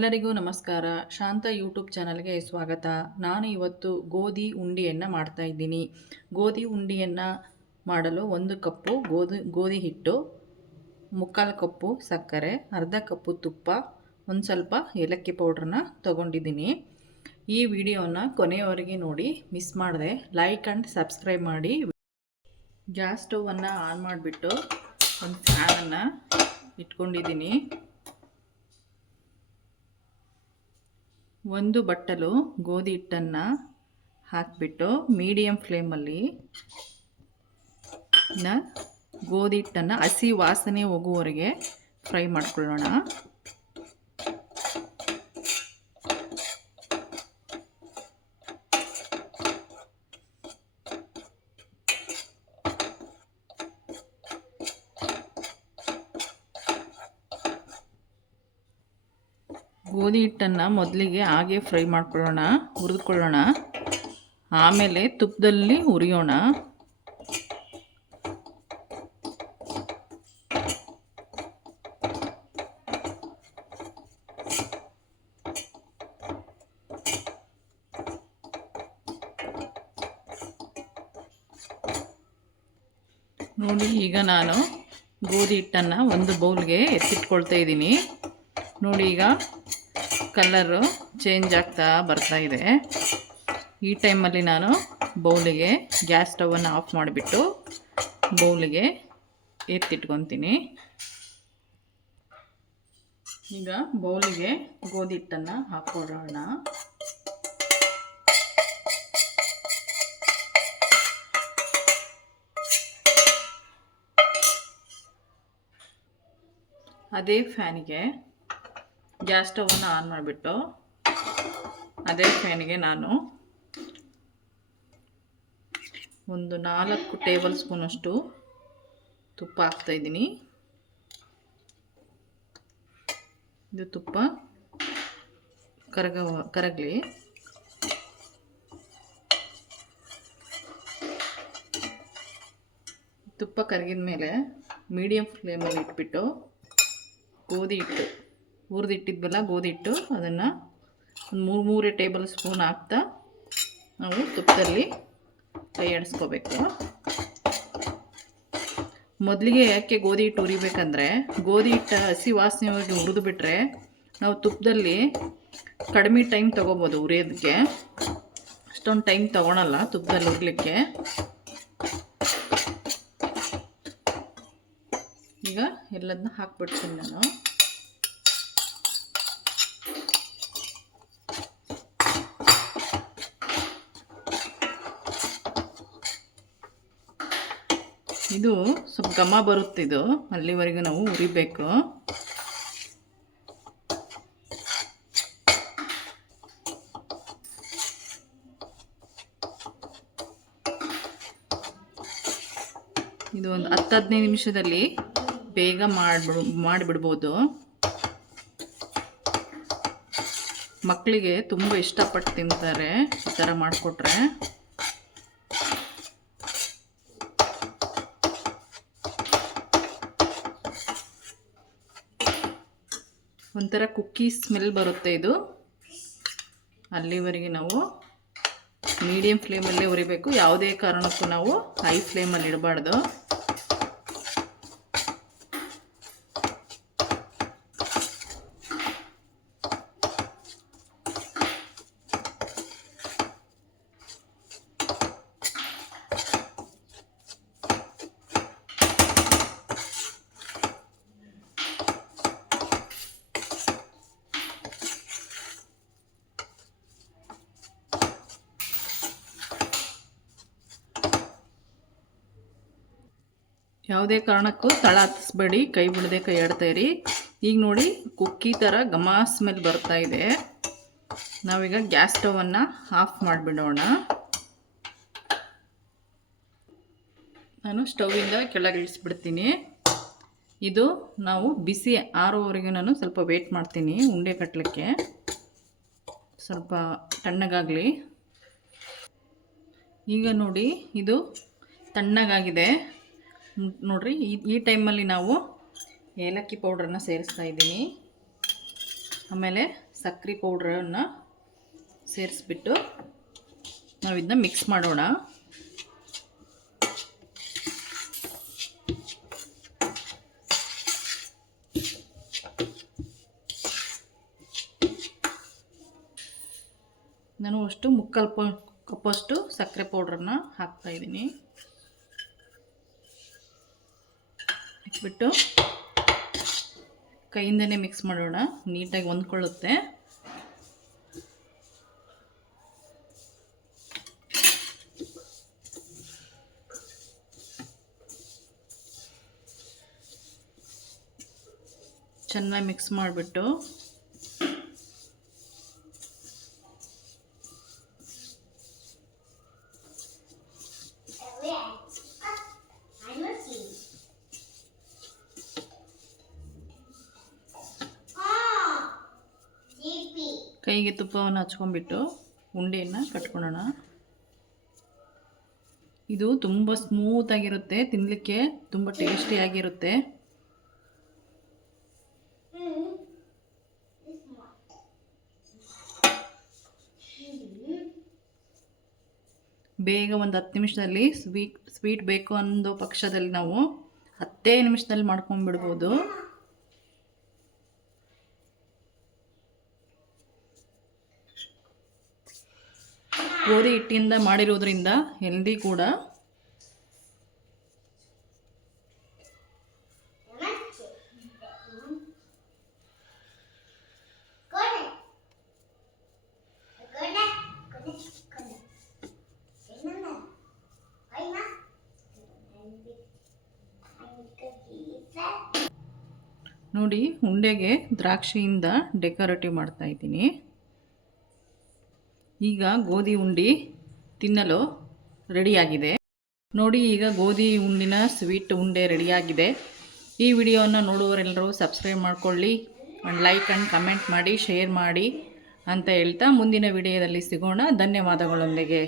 ಎಲ್ಲರಿಗೂ ನಮಸ್ಕಾರ. ಶಾಂತ ಯೂಟ್ಯೂಬ್ ಚಾನಲ್ಗೆ ಸ್ವಾಗತ. ನಾನು ಇವತ್ತು ಗೋಧಿ ಉಂಡೆಯನ್ನು ಮಾಡ್ತಾ ಇದ್ದೀನಿ. ಗೋಧಿ ಉಂಡೆಯನ್ನು ಮಾಡಲು 1 ಕಪ್ಪು ಗೋಧಿ ಹಿಟ್ಟು, 3/4 ಕಪ್ಪು ಸಕ್ಕರೆ, ಅರ್ಧ ಕಪ್ಪು ತುಪ್ಪ, ಒಂದು ಸ್ವಲ್ಪ ಏಲಕ್ಕಿ ಪೌಡ್ರನ್ನ ತೊಗೊಂಡಿದ್ದೀನಿ. ಈ ವಿಡಿಯೋನ ಕೊನೆಯವರೆಗೆ ನೋಡಿ, ಮಿಸ್ ಮಾಡದೆ ಲೈಕ್ ಆ್ಯಂಡ್ ಸಬ್ಸ್ಕ್ರೈಬ್ ಮಾಡಿ. ಗ್ಯಾಸ್ ಸ್ಟವನ್ನು ಆನ್ ಮಾಡಿಬಿಟ್ಟು ಒಂದು ಫ್ಯಾನನ್ನು ಇಟ್ಕೊಂಡಿದ್ದೀನಿ. 1 ಬಟ್ಟಲು ಗೋಧಿ ಹಿಟ್ಟನ್ನು ಹಾಕಿಬಿಟ್ಟು ಮೀಡಿಯಮ್ ಫ್ಲೇಮಲ್ಲಿ ಗೋಧಿ ಹಿಟ್ಟನ್ನು ಹಸಿ ವಾಸನೆ ಹೋಗುವವರೆಗೆ ಫ್ರೈ ಮಾಡ್ಕೊಳ್ಳೋಣ. ಗೋಧಿ ಹಿಟ್ಟನ್ನು ಮೊದಲಿಗೆ ಹಾಗೆ ಫ್ರೈ ಮಾಡ್ಕೊಳ್ಳೋಣ, ಹುರಿದುಕೊಳ್ಳೋಣ. ಆಮೇಲೆ ತುಪ್ಪದಲ್ಲಿ ಹುರಿಯೋಣ. ನೋಡಿ, ಈಗ ನಾನು ಗೋಧಿ ಹಿಟ್ಟನ್ನು ಒಂದು ಬೌಲ್ಗೆ ಎತ್ತಿಟ್ಕೊಳ್ತಾ ಇದ್ದೀನಿ. ನೋಡಿ, ಈಗ ಕಲರು ಚೇಂಜ್ ಆಗ್ತಾ ಬರ್ತಾ ಇದೆ. ಈ ಟೈಮಲ್ಲಿ ನಾನು ಬೌಲಿಗೆ ಗ್ಯಾಸ್ ಸ್ಟವನ್ನು ಆಫ್ ಮಾಡಿಬಿಟ್ಟು ಬೌಲಿಗೆ ಎತ್ತಿಟ್ಕೊತೀನಿ. ಈಗ ಬೌಲಿಗೆ ಗೋಧಿ ಹಿಟ್ಟನ್ನು ಹಾಕ್ಕೊಳ್ಳೋಣ. ಅದೇ ಫ್ಯಾನಿಗೆ ಗ್ಯಾಸ್ ಸ್ಟವನ್ನು ಆನ್ ಮಾಡಿಬಿಟ್ಟು ಅದೇ ಫ್ಯಾನಿಗೆ ನಾನು ಒಂದು 4 ಟೇಬಲ್ ಸ್ಪೂನಷ್ಟು ತುಪ್ಪ ಹಾಕ್ತಾಯಿದ್ದೀನಿ. ಇದು ತುಪ್ಪ ಕರಗಲಿ. ತುಪ್ಪ ಕರಗಿದ ಮೇಲೆ ಮೀಡಿಯಮ್ ಫ್ಲೇಮಲ್ಲಿ ಇಟ್ಬಿಟ್ಟು ಗೋಧಿ ಹಿಟ್ಟು ಹುರಿದಿಟ್ಟಿದ್ವಲ್ಲ ಗೋಧಿ ಹಿಟ್ಟು, ಅದನ್ನು ಒಂದು 3 ಟೇಬಲ್ ಸ್ಪೂನ್ ಹಾಕ್ತಾ ನಾವು ತುಪ್ಪದಲ್ಲಿ ಕೈ ಆಡಿಸ್ಕೋಬೇಕು. ಮೊದಲಿಗೆ ಯಾಕೆ ಗೋಧಿ ಹಿಟ್ಟು ಹುರಿಬೇಕಂದ್ರೆ, ಗೋಧಿ ಹಿಟ್ಟು ಹಸಿ ವಾಸನೆಯಾಗಿ ಹುರಿದು ಬಿಟ್ಟರೆ ನಾವು ತುಪ್ಪದಲ್ಲಿ ಕಡಿಮೆ ಟೈಮ್ ತೊಗೋಬೋದು ಹುರಿಯೋದಕ್ಕೆ. ಅಷ್ಟೊಂದು ಟೈಮ್ ತೊಗೊಳಲ್ಲ ತುಪ್ಪದಲ್ಲಿ ಹುರಿಲಿಕ್ಕೆ. ಈಗ ಎಲ್ಲದನ್ನ ಹಾಕ್ಬಿಡ್ತೀನಿ ನಾನು. ಇದು ಸ್ವಲ್ಪ ಘಮ ಬರುತ್ತೆ, ಇದು ಅಲ್ಲಿವರೆಗೂ ನಾವು ಹುರಿಬೇಕು. ಇದು ಒಂದು 10-15 ನಿಮಿಷದಲ್ಲಿ ಬೇಗ ಮಾಡಿಬಿಡ್ಬೋದು. ಮಕ್ಕಳಿಗೆ ತುಂಬ ಇಷ್ಟಪಟ್ಟು ತಿಂತಾರೆ ಈ ಥರ ಮಾಡಿಕೊಟ್ರೆ. ಒಂಥರ ಕುಕ್ಕಿ ಸ್ಮೆಲ್ ಬರುತ್ತೆ ಇದು. ಅಲ್ಲಿವರೆಗೆ ನಾವು ಮೀಡಿಯಮ್ ಫ್ಲೇಮಲ್ಲೇ ಹುರಿಬೇಕು. ಯಾವುದೇ ಕಾರಣಕ್ಕೂ ನಾವು ಹೈ ಫ್ಲೇಮಲ್ಲಿ ಇಡಬಾರ್ದು. ಯಾವುದೇ ಕಾರಣಕ್ಕೂ ತಳ ಹತ್ತಿಸ್ಬೇಡಿ, ಕೈ ಬಿಡದೆ ಕೈ ಆಡ್ತಾ ಇರಿ. ಈಗ ನೋಡಿ, ಕುಕ್ಕಿ ಥರ ಘಮ ಸ್ಮೆಲ್ ಬರ್ತಾ ಇದೆ. ನಾವೀಗ ಗ್ಯಾಸ್ ಸ್ಟವನ್ನು ಆಫ್ ಮಾಡಿಬಿಡೋಣ. ನಾನು ಸ್ಟೌವಿಂದ ಕೆಳಗಿಳಿಸ್ಬಿಡ್ತೀನಿ. ಇದು ನಾವು ಬಿಸಿ ಆರೋವರೆಗೆ ನಾನು ಸ್ವಲ್ಪ ವೇಟ್ ಮಾಡ್ತೀನಿ. ಉಂಡೆ ಕಟ್ಟಲಿಕ್ಕೆ ಸ್ವಲ್ಪ ತಣ್ಣಗಾಗಲಿ. ಈಗ ನೋಡಿ, ಇದು ತಣ್ಣಗಾಗಿದೆ. ನೋಡ್ರಿ, ಈ ಟೈಮಲ್ಲಿ ನಾವು ಏಲಕ್ಕಿ ಪೌಡ್ರನ್ನ ಸೇರಿಸ್ತಾ ಇದ್ದೀನಿ. ಆಮೇಲೆ ಸಕ್ಕರೆ ಪೌಡ್ರನ್ನು ಸೇರಿಸ್ಬಿಟ್ಟು ನಾವು ಇದನ್ನ ಮಿಕ್ಸ್ ಮಾಡೋಣ. ನಾನು ಅಷ್ಟು ಮುಕ್ಕಾಲು ಕಪ್ಪಷ್ಟು ಸಕ್ಕರೆ ಪೌಡ್ರನ್ನ ಹಾಕ್ತಾಯಿದ್ದೀನಿ. ಹಾಕ್ಬಿಟ್ಟು ಕೈಯಿಂದನೇ ಮಿಕ್ಸ್ ಮಾಡೋಣ, ನೀಟಾಗಿ ಹೊಂದ್ಕೊಳ್ಳುತ್ತೆ. ಚೆನ್ನಾಗಿ ಮಿಕ್ಸ್ ಮಾಡಿಬಿಟ್ಟು ಕೈಗೆ ತುಪ್ಪವನ್ನು ಹಚ್ಕೊಂಡ್ಬಿಟ್ಟು ಉಂಡೆಯನ್ನು ಕಟ್ಕೊಳ್ಳೋಣ. ಇದು ತುಂಬ ಸ್ಮೂತಾಗಿರುತ್ತೆ, ತಿನ್ನಲಿಕ್ಕೆ ತುಂಬ ಟೇಸ್ಟಿಯಾಗಿರುತ್ತೆ. ಬೇಗ ಒಂದು 10 ನಿಮಿಷದಲ್ಲಿ ಸ್ವೀಟ್ ಬೇಕು ಅನ್ನೋ ಪಕ್ಷದಲ್ಲಿ ನಾವು 10 ನಿಮಿಷದಲ್ಲಿ ಮಾಡ್ಕೊಂಡ್ಬಿಡ್ಬೋದು. ಗೋಧಿ ಹಿಟ್ಟಿಂದ ಮಾಡಿರೋದ್ರಿಂದ ಹೆಲ್ದಿ ಕೂಡ. ನೋಡಿ, ಉಂಡೆಗೆ ದ್ರಾಕ್ಷಿಯಿಂದ ಡೆಕೋರೇಟಿವ್ ಮಾಡ್ತಾ ಇದ್ದೀನಿ. ಈಗ ಗೋಧಿ ಉಂಡೆ ತಿನ್ನಲು ರೆಡಿಯಾಗಿದೆ. ನೋಡಿ, ಈಗ ಗೋಧಿ ಉಂಡಿನ ಸ್ವೀಟ್ ಉಂಡೆ ರೆಡಿಯಾಗಿದೆ. ಈ ವಿಡಿಯೋವನ್ನು ನೋಡುವವರೆಲ್ಲರೂ ಸಬ್ಸ್ಕ್ರೈಬ್ ಮಾಡ್ಕೊಳ್ಳಿ, ಲೈಕ್ ಆ್ಯಂಡ್ ಕಮೆಂಟ್ ಮಾಡಿ, ಶೇರ್ ಮಾಡಿ ಅಂತ ಹೇಳ್ತಾ ಮುಂದಿನ ವಿಡಿಯೋದಲ್ಲಿ ಸಿಗೋಣ. ಧನ್ಯವಾದಗಳೊಂದಿಗೆ.